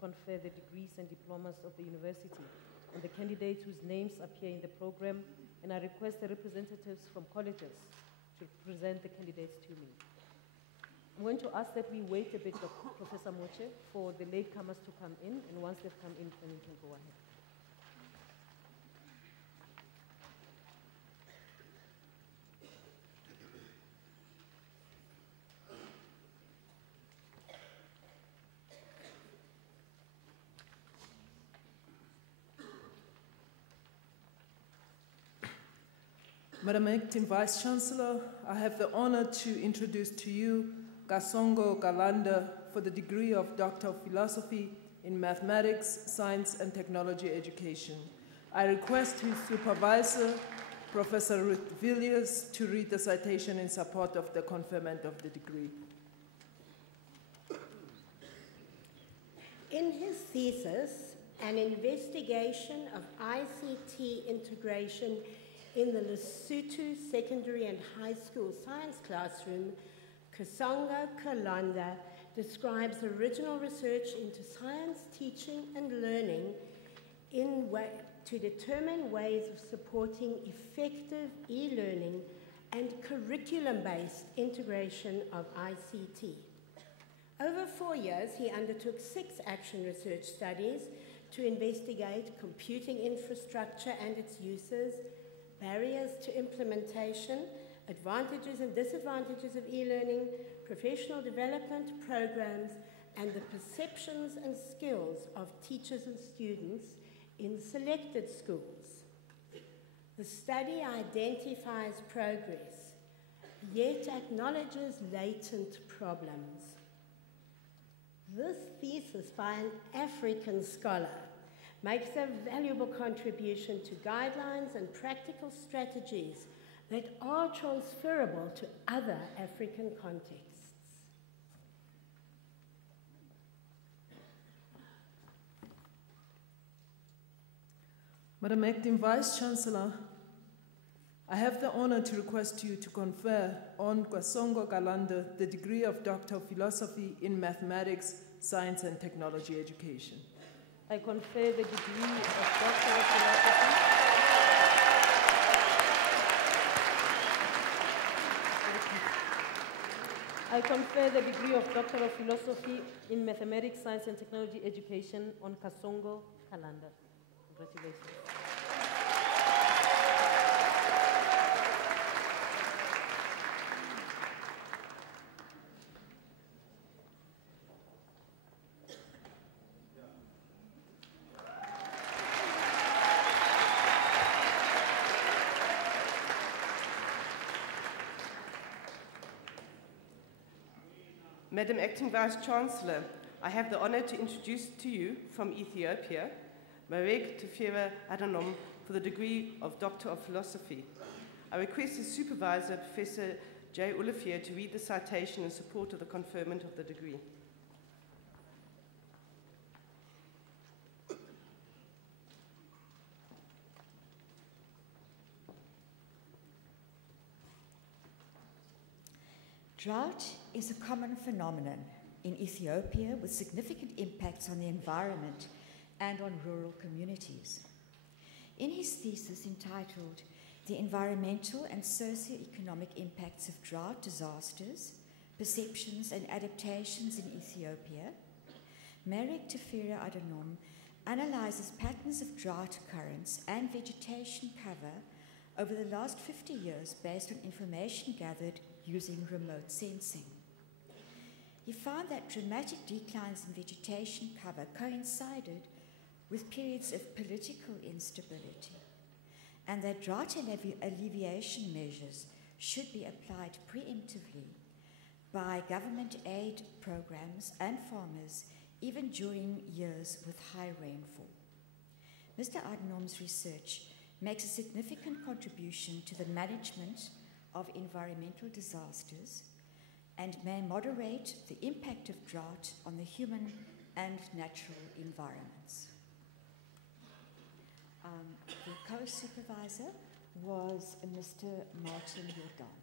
confer the degrees and diplomas of the university on the candidates whose names appear in the program, and I request the representatives from colleges to present the candidates to me. I'm going to ask that we wait a bit, Professor Moche, for the latecomers to come in, and once they've come in, then we can go ahead. Madam Acting Vice-Chancellor, I have the honor to introduce to you Kasongo Galanda for the degree of Doctor of Philosophy in Mathematics, Science and Technology Education. I request his supervisor, Professor Ruth Villiers, to read the citation in support of the conferment of the degree. In his thesis, An Investigation of ICT Integration in the Lesotho Secondary and High School Science Classroom, Kasongo Galanda describes original research into science teaching and learning to determine ways of supporting effective e-learning and curriculum-based integration of ICT. Over 4 years, he undertook 6 action research studies to investigate computing infrastructure and its uses, barriers to implementation, advantages and disadvantages of e-learning, professional development programs, and the perceptions and skills of teachers and students in selected schools. The study identifies progress, yet acknowledges latent problems. This thesis by an African scholar makes a valuable contribution to guidelines and practical strategies that are transferable to other African contexts. Madam Acting Vice-Chancellor, I have the honor to request you to confer on Kasongo Galanda the degree of Doctor of Philosophy in Mathematics, Science and Technology Education. I confer the degree of Doctor of Philosophy. I confer the degree of Doctor of Philosophy in Mathematics, Science and Technology Education on Kasongo Galanda. Congratulations. Madam Acting Vice-Chancellor, I have the honor to introduce to you from Ethiopia, Marek Tefera Adonom, for the degree of Doctor of Philosophy. I request his supervisor, Professor J. Olivier, to read the citation in support of the conferment of the degree. Drought is a common phenomenon in Ethiopia with significant impacts on the environment and on rural communities. In his thesis entitled The Environmental and Socio-Economic Impacts of Drought Disasters, Perceptions and Adaptations in Ethiopia, Marek Tefera Adonom analyzes patterns of drought occurrence and vegetation cover over the last 50 years based on information gathered using remote sensing. He found that dramatic declines in vegetation cover coincided with periods of political instability, and that drought alleviation measures should be applied preemptively by government aid programs and farmers even during years with high rainfall. Mr. Adonom's research makes a significant contribution to the management of environmental disasters and may moderate the impact of drought on the human and natural environments. The co-supervisor was Mr. Martin Jordan.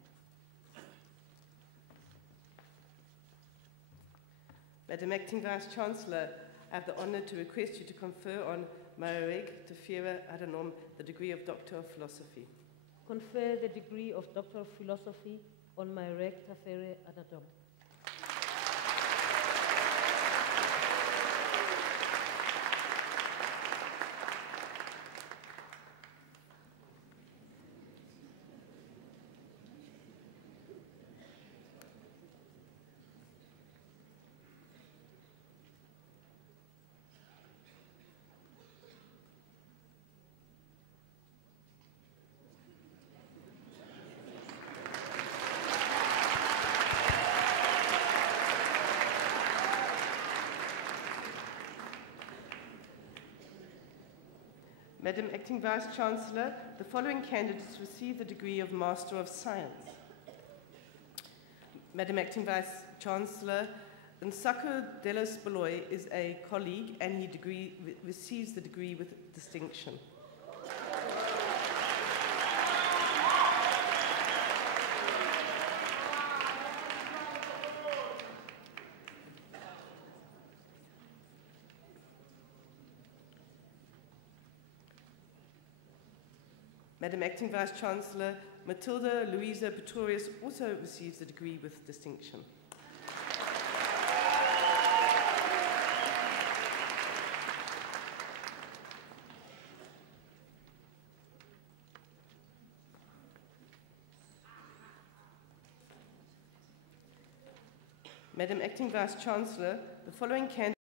Madam Acting Vice-Chancellor, I have the honor to request you to confer on Marek Tefera Adanom the degree of Doctor of Philosophy. Confer the degree of Doctor of Philosophy on Marek Tefera Adanom. Madam Acting Vice-Chancellor, the following candidates receive the degree of Master of Science. Madam Acting Vice-Chancellor, Nsako Delos Beloy is a colleague and he receives the degree with distinction. Madam Acting Vice-Chancellor, Matilda Louisa Pretorius also receives the degree with distinction. Madam Acting Vice-Chancellor, the following candidates